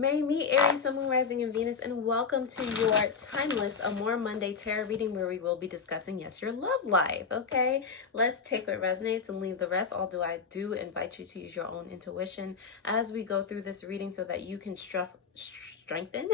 Marry me, Aries, Sun, Moon, Rising, and Venus, and welcome to your timeless Amore Monday tarot reading where we will be discussing, yes, your love life, okay? Let's take what resonates and leave the rest. Although I do invite you to use your own intuition as we go through this reading so that you can strengthen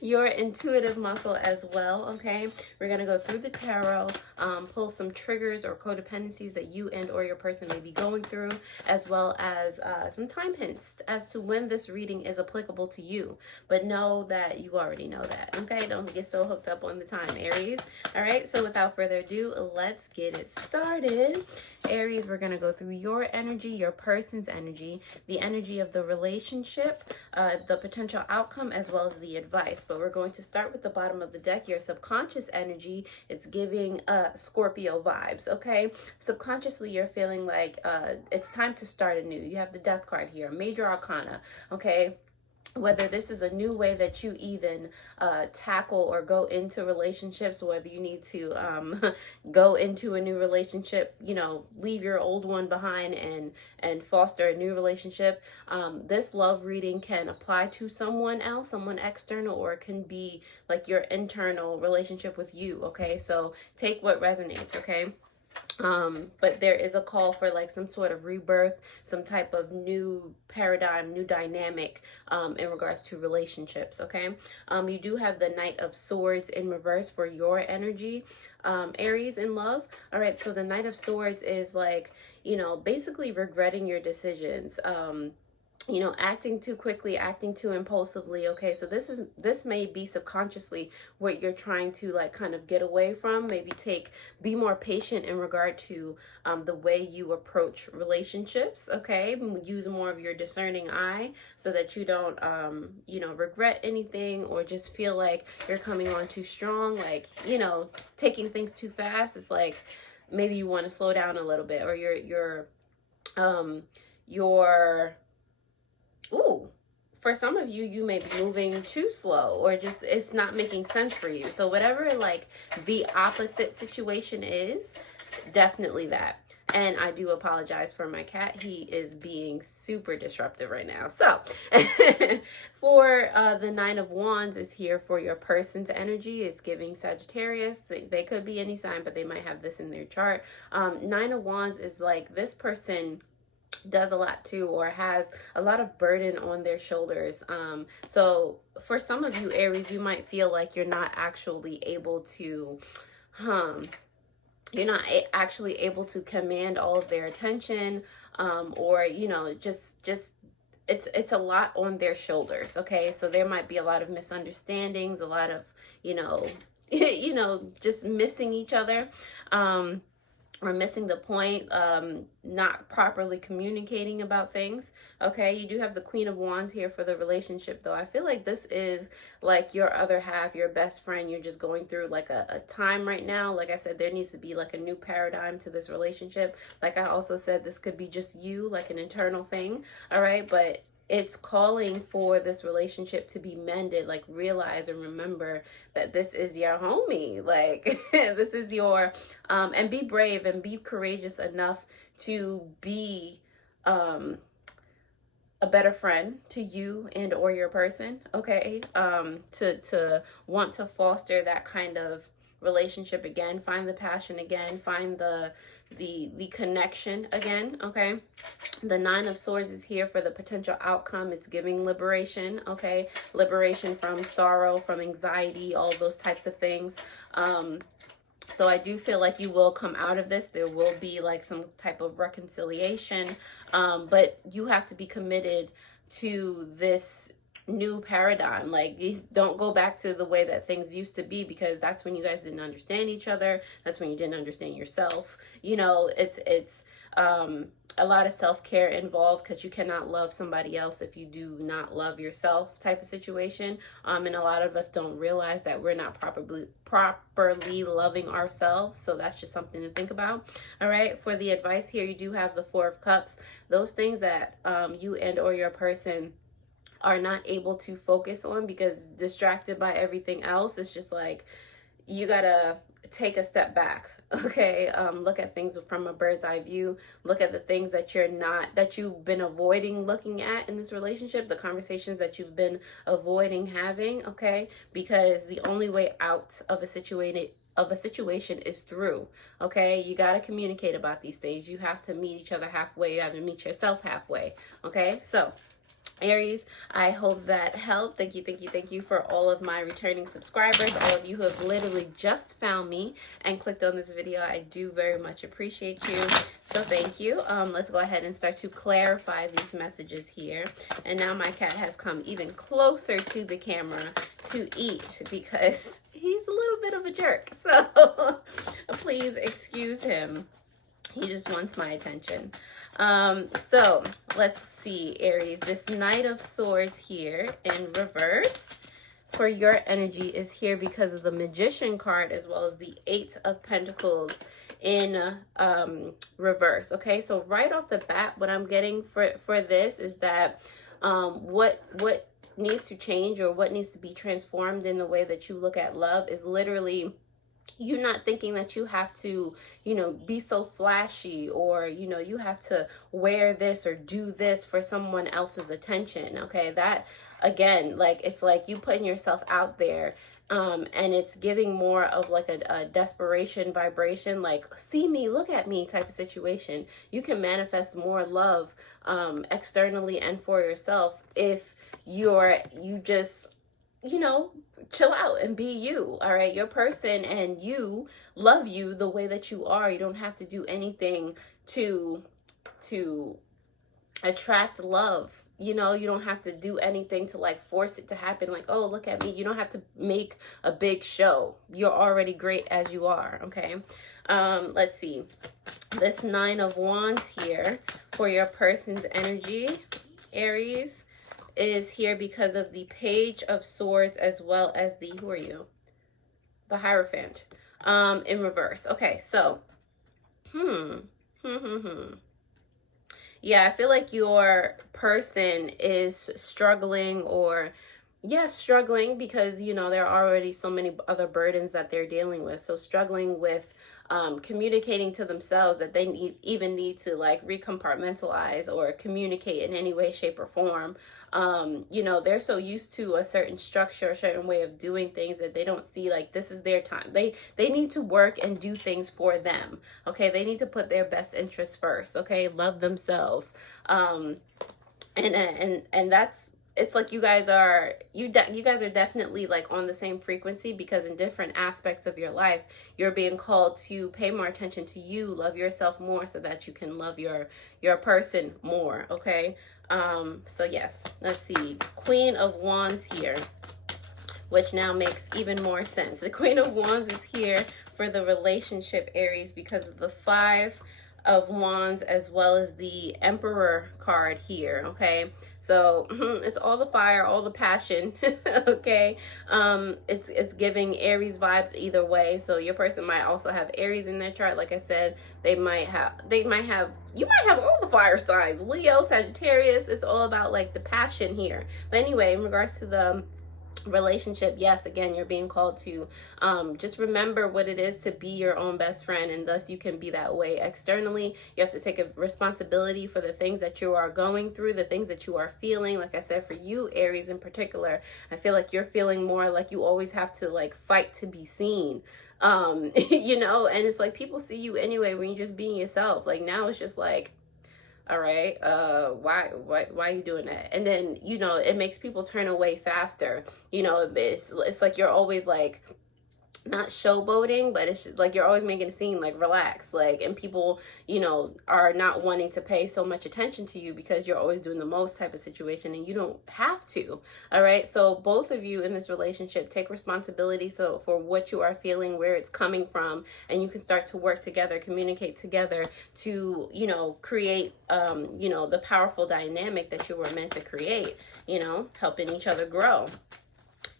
your intuitive muscle as well, okay? We're going to go through the tarot, pull some triggers or codependencies that you and or your person may be going through, as well as some time hints as to when this reading is applicable to you. But know that you already know that, okay? Don't get so hooked up on the time, Aries. All right, so without further ado, let's get it started. Aries, we're going to go through your energy, your person's energy, the energy of the relationship, the potential outcome, as well as the advice. But we're going to start with the bottom of the deck, your subconscious energy. It's giving Scorpio vibes, okay? Subconsciously, you're feeling like it's time to start anew. You have the Death card here, Major Arcana, okay? Whether this is a new way that you even tackle or go into relationships, whether you need to go into a new relationship, you know, leave your old one behind and foster a new relationship. This love reading can apply to someone else, someone external, or it can be like your internal relationship with you, okay? So take what resonates, okay? But there is a call for like some sort of rebirth, some type of new paradigm, new dynamic in regards to relationships, okay? You do have the Knight of Swords in reverse for your energy, Aries, in love. All right, so the Knight of Swords is like, you know, basically regretting your decisions, you know, acting too quickly, acting too impulsively, okay? So this may be subconsciously what you're trying to like kind of get away from. Maybe be more patient in regard to the way you approach relationships, okay? Use more of your discerning eye so that you don't, you know, regret anything or just feel like you're coming on too strong, like, you know, taking things too fast. It's like maybe you want to slow down a little bit, or for some of you, you may be moving too slow, or just it's not making sense for you. So whatever like the opposite situation is, definitely that. And I do apologize for my cat. He is being super disruptive right now. So for the Nine of Wands is here for your person's energy. It's giving Sagittarius. They could be any sign, but they might have this in their chart. Nine of Wands is like this person does a lot too, or has a lot of burden on their shoulders. So for some of you, Aries, you might feel like you're not actually able to actually able to command all of their attention, or you know, just it's a lot on their shoulders, okay? So there might be a lot of misunderstandings, a lot of, you know, you know, just missing each other, or missing the point, not properly communicating about things, okay? You do have the Queen of Wands here for the relationship, though. I feel like this is like your other half, your best friend. You're just going through like a time right now. Like I said, there needs to be like a new paradigm to this relationship. Like I also said, this could be just you, like an internal thing, all right? But it's calling for this relationship to be mended. Like realize and remember that this is your homie, like this is your and be brave and be courageous enough to be a better friend to you and or your person, okay? To want to foster that kind of relationship again, find the passion again, find the connection again, okay? The Nine of Swords is here for the potential outcome. It's giving liberation, okay? Liberation from sorrow, from anxiety, all those types of things. So I do feel like you will come out of this. There will be like some type of reconciliation, but you have to be committed to this new paradigm. Like, don't go back to the way that things used to be, because that's when you guys didn't understand each other. That's when you didn't understand yourself. You know, it's a lot of self-care involved, because you cannot love somebody else if you do not love yourself, type of situation. And a lot of us don't realize that we're not properly loving ourselves. So that's just something to think about. All right, for the advice here, you do have the Four of Cups. Those things that you and or your person are not able to focus on because distracted by everything else. It's just like you gotta take a step back, Okay, look at things from a bird's eye view. Look at the things that you've been avoiding looking at in this relationship, the conversations that you've been avoiding having, okay? Because the only way out of a situation is through. Okay, you got to communicate about these things. You have to meet each other halfway. You have to meet yourself halfway. Okay, so Aries, I hope that helped. Thank you, thank you, thank you for all of my returning subscribers, all of you who have literally just found me and clicked on this video. I do very much appreciate you. So thank you. Let's go ahead and start to clarify these messages here. And now my cat has come even closer to the camera to eat because he's a little bit of a jerk. So please excuse him. He just wants my attention. So let's see, Aries, this Knight of Swords here in reverse for your energy is here because of the Magician card as well as the Eight of Pentacles in reverse. Okay, so right off the bat, what I'm getting for this is that what needs to change or what needs to be transformed in the way that you look at love is literally you not thinking that you have to, be so flashy or, you have to wear this or do this for someone else's attention. Okay. That again, like, it's like you putting yourself out there. And it's giving more of like a desperation vibration, like see me, look at me type of situation. You can manifest more love, externally and for yourself if you just, chill out and be you. All right, your person and you love you the way that you are. You don't have to do anything to attract love. You don't have to do anything to like force it to happen, like, oh, look at me. You don't have to make a big show. You're already great as you are. Okay, let's see, this Nine of Wands here for your person's energy, Aries, is here because of the Page of Swords as well as the, who are you? The Hierophant, in reverse. Okay, so, yeah, I feel like your person is struggling or, struggling because, there are already so many other burdens that they're dealing with. So struggling with communicating to themselves that they need to like recompartmentalize or communicate in any way, shape, or form. They're so used to a certain structure, a certain way of doing things that they don't see like this is their time. They need to work and do things for them. Okay, they need to put their best interests first. Okay, love themselves. And that's, it's like you guys are definitely like on the same frequency because in different aspects of your life, you're being called to pay more attention to you, love yourself more so that you can love your person more. Okay. So yes, let's see, Queen of Wands here, which now makes even more sense. The Queen of Wands is here for the relationship, Aries, because of the Five of Wands as well as the Emperor card here. Okay, so it's all the fire, all the passion. Okay, it's giving Aries vibes either way. So your person might also have Aries in their chart. Like I said, you might have all the fire signs, Leo, Sagittarius. It's all about like the passion here. But anyway, in regards to the relationship, yes, again, you're being called to just remember what it is to be your own best friend, and thus you can be that way externally. You have to take a responsibility for the things that you are going through, the things that you are feeling. Like I said, for you, Aries, in particular, I feel like you're feeling more like you always have to like fight to be seen. And it's like people see you anyway when you're just being yourself. Like now it's just like, all right, why are you doing that? And then, it makes people turn away faster. It's like you're always like not showboating, but it's just like you're always making a scene, like relax, like, and people, are not wanting to pay so much attention to you because you're always doing the most type of situation, and you don't have to. All right, so both of you in this relationship take responsibility for what you are feeling, where it's coming from, and you can start to work together, communicate together to, create, the powerful dynamic that you were meant to create, helping each other grow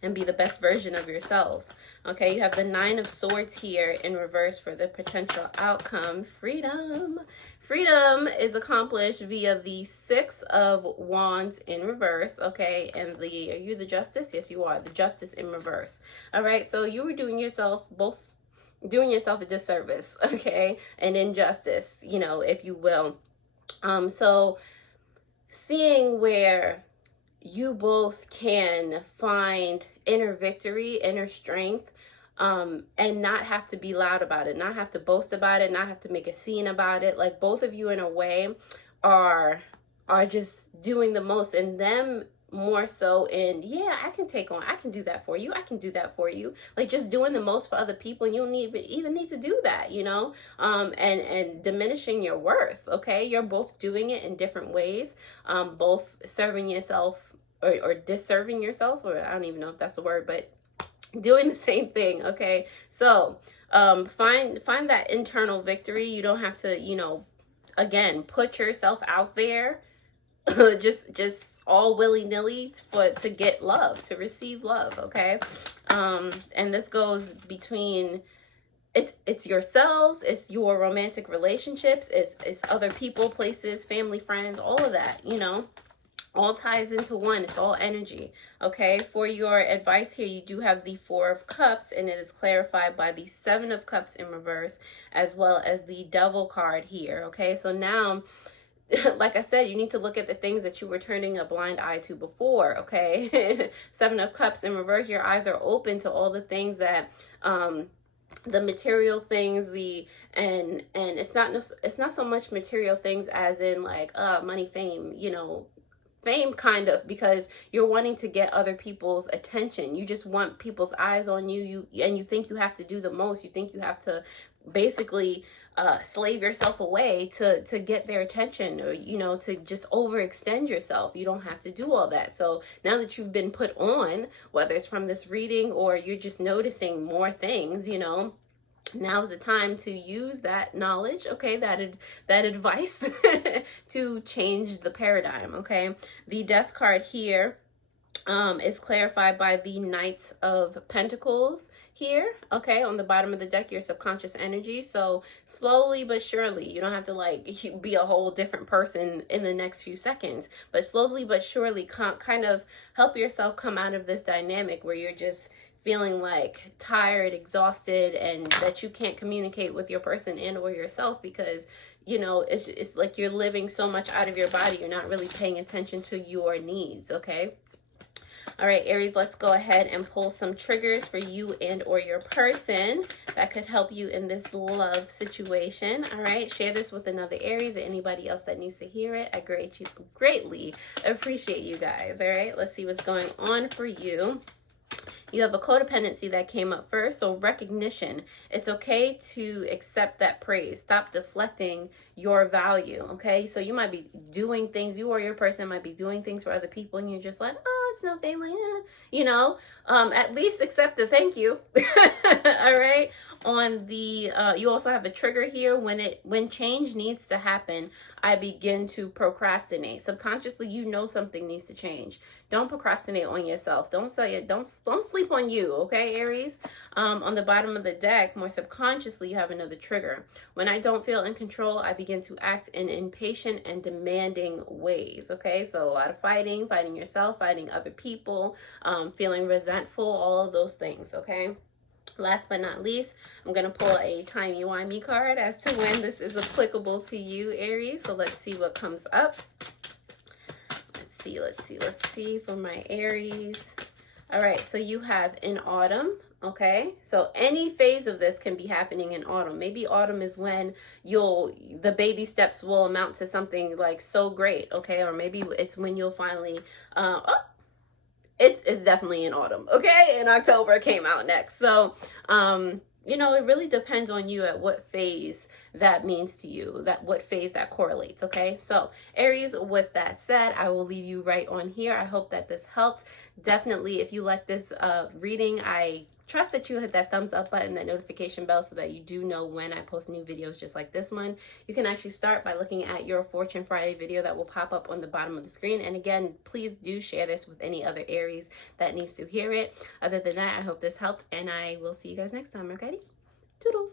and be the best version of yourselves. Okay, you have the Nine of Swords here in reverse for the potential outcome, freedom. Freedom is accomplished via the Six of Wands in reverse, okay? And are you the Justice? Yes, you are, the Justice in reverse. All right, so you were doing yourself both doing yourself a disservice, okay, an injustice, you know, if you will. So seeing where you both can find inner victory, inner strength, and not have to be loud about it, not have to boast about it, not have to make a scene about it. Like, both of you in a way are just doing the most, and them more so in, yeah, I can do that for you, I can do that for you, like just doing the most for other people. You don't even need to do that, you know, and diminishing your worth, okay? You're both doing it in different ways, both serving yourself or disserving yourself, or I don't even know if that's a word, but doing the same thing, okay? So find that internal victory. You don't have to, you know, again, put yourself out there just all willy-nilly to get love, to receive love, okay? And this goes between, it's yourselves, it's your romantic relationships, it's other people, places, family, friends, all of that, you know, all ties into one. It's all energy, okay? For your advice here, you do have the Four of Cups, and it is clarified by the Seven of Cups in reverse, as well as the Devil card here, okay? So now, like I said, you need to look at the things that you were turning a blind eye to before, okay? Seven of Cups in reverse, your eyes are open to all the things that, the material things, and it's not so much material things as in like money, fame, you know, fame kind of, because you're wanting to get other people's attention. You just want people's eyes on you, and you think you have to do the most. You think you have to basically slave yourself away to get their attention, or, you know, to just overextend yourself. You don't have to do all that. So now that you've been put on, whether it's from this reading or you're just noticing more things, you know, now's the time to use that knowledge, okay, that advice to change the paradigm, okay? The Death card here is clarified by the Knight of Pentacles here, okay? On the bottom of the deck, your subconscious energy. So slowly but surely, you don't have to like be a whole different person in the next few seconds, but slowly but surely kind of help yourself come out of this dynamic where you're just feeling like tired, exhausted, and that you can't communicate with your person and or yourself, because, you know, it's like you're living so much out of your body, you're not really paying attention to your needs, okay? All right, Aries, let's go ahead and pull some triggers for you and or your person that could help you in this love situation. All right, share this with another Aries or anybody else that needs to hear it. I greatly appreciate you guys. All right, let's see what's going on for you. You have a codependency that came up first, so recognition. It's okay to accept that praise. Stop deflecting your value, okay? So you might be doing things, you or your person might be doing things for other people, and you're just like, oh, it's nothing, like, you know, at least accept the thank you. All right. On the you also have a trigger here. When change needs to happen, I begin to procrastinate. Subconsciously, you know something needs to change. Don't procrastinate on yourself. Don't sleep on you, okay, Aries? On the bottom of the deck, more subconsciously, you have another trigger. When I don't feel in control, I begin to act in impatient and demanding ways, okay? So a lot of fighting yourself, fighting other people, feeling resentful, all of those things, okay? Last but not least, I'm going to pull a timey-wimey card as to when this is applicable to you, Aries. So let's see what comes up. Let's see for my Aries. All right, so you have in autumn, okay? So any phase of this can be happening in autumn. Maybe autumn is when the baby steps will amount to something like so great, okay? Or maybe it's when you'll finally, it's definitely in autumn, okay? In October it came out next. So, you know, it really depends on you at what phase that means to you, what phase that correlates, okay? So, Aries, with that said, I will leave you right on here. I hope that this helped. Definitely, if you like this reading, I trust that you hit that thumbs up button, that notification bell, so that you do know when I post new videos just like this one. You can actually start by looking at your Fortune Friday video that will pop up on the bottom of the screen. And again, please do share this with any other Aries that needs to hear it. Other than that, I hope this helped, and I will see you guys next time, okay? Toodles!